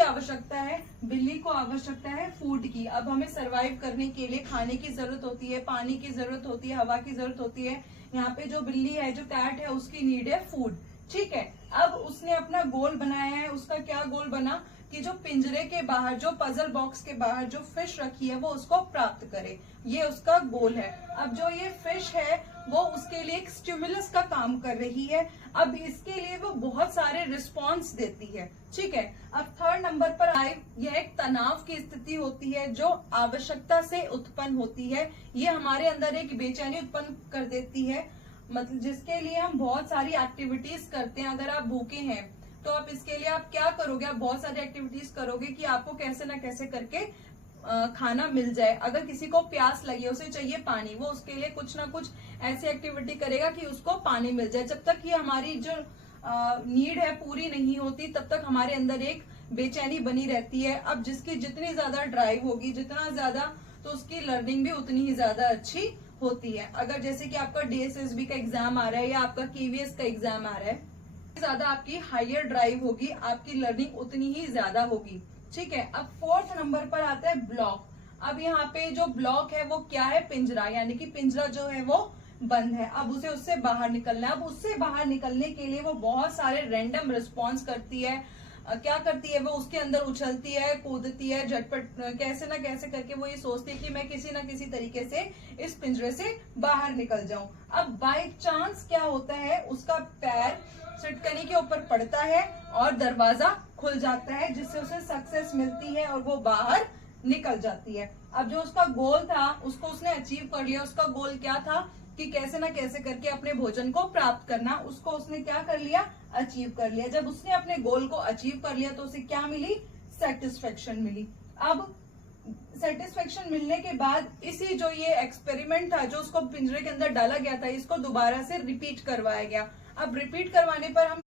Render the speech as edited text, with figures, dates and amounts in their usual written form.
आवश्यकता है, बिल्ली को आवश्यकता है फूड की। अब हमें सरवाइव करने के लिए खाने की जरूरत होती है, पानी की जरूरत होती है, हवा की जरूरत होती है। यहाँ पे जो बिल्ली है, जो कैट है, उसकी नीड है फूड। ठीक है, अब उसने अपना गोल बनाया है। उसका क्या गोल बना कि जो पिंजरे के बाहर, जो पजल बॉक्स के बाहर जो फिश रखी है वो उसको प्राप्त करे, ये उसका गोल है। अब जो ये फिश है वो उसके लिए एक स्टिमुलस का काम कर रही है। अब इसके लिए वो बहुत सारे रिस्पॉन्स देती है। ठीक है, अब थर्ड नंबर पर आए, यह एक तनाव की स्थिति होती है जो आवश्यकता से उत्पन्न होती है। ये हमारे अंदर एक बेचैनी उत्पन्न कर देती है, मतलब जिसके लिए हम बहुत सारी एक्टिविटीज करते हैं। अगर आप भूखे हैं तो आप इसके लिए आप क्या करोगे, आप बहुत सारी एक्टिविटीज करोगे कि आपको कैसे ना कैसे करके खाना मिल जाए। अगर किसी को प्यास लगी है, उसे चाहिए पानी, वो उसके लिए कुछ ना कुछ ऐसी एक्टिविटी करेगा कि उसको पानी मिल जाए। जब तक ये हमारी जो नीड है पूरी नहीं होती, तब तक हमारे अंदर एक बेचैनी बनी रहती है। अब जिसकी जितनी ज्यादा ड्राइव होगी, जितना ज्यादा, तो उसकी लर्निंग भी उतनी ही ज्यादा अच्छी होती है। अगर जैसे कि आपका डीएसएसबी का एग्जाम आ रहा है या आपका केवीएस का एग्जाम आ रहा है, ज्यादा आपकी हायर ड्राइव होगी, आपकी लर्निंग उतनी ही ज्यादा होगी। ठीक है, अब फोर्थ नंबर पर आता है ब्लॉक। अब यहाँ पे जो ब्लॉक है वो क्या है, पिंजरा, यानी कि पिंजरा जो है वो बंद है। अब उसे उससे बाहर निकलना है। अब उससे बाहर निकलने के लिए वो बहुत सारे रैंडम रिस्पॉन्स करती है। क्या करती है, वो उसके अंदर उछलती है, कूदती है, झटपट कैसे ना कैसे करके वो ये सोचती है कि मैं किसी ना किसी तरीके से इस पिंजरे से बाहर निकल जाऊं। अब बाय चांस क्या होता है, उसका पैर सिटकनी के ऊपर पड़ता है और दरवाजा खुल जाता है, जिससे उसे सक्सेस मिलती है और वो बाहर निकल जाती है। अब जो उसका गोल था उसको उसने अचीव कर लिया। उसका गोल क्या था कि कैसे ना कैसे करके अपने भोजन को प्राप्त करना, उसको उसने क्या कर लिया, अचीव कर लिया। जब उसने अपने गोल को अचीव कर लिया तो उसे क्या मिली, सेटिस्फेक्शन मिली। अब सेटिस्फेक्शन मिलने के बाद इसी जो ये एक्सपेरिमेंट था, जो उसको पिंजरे के अंदर डाला गया था, इसको दोबारा से रिपीट करवाया गया। अब रिपीट करवाने पर हम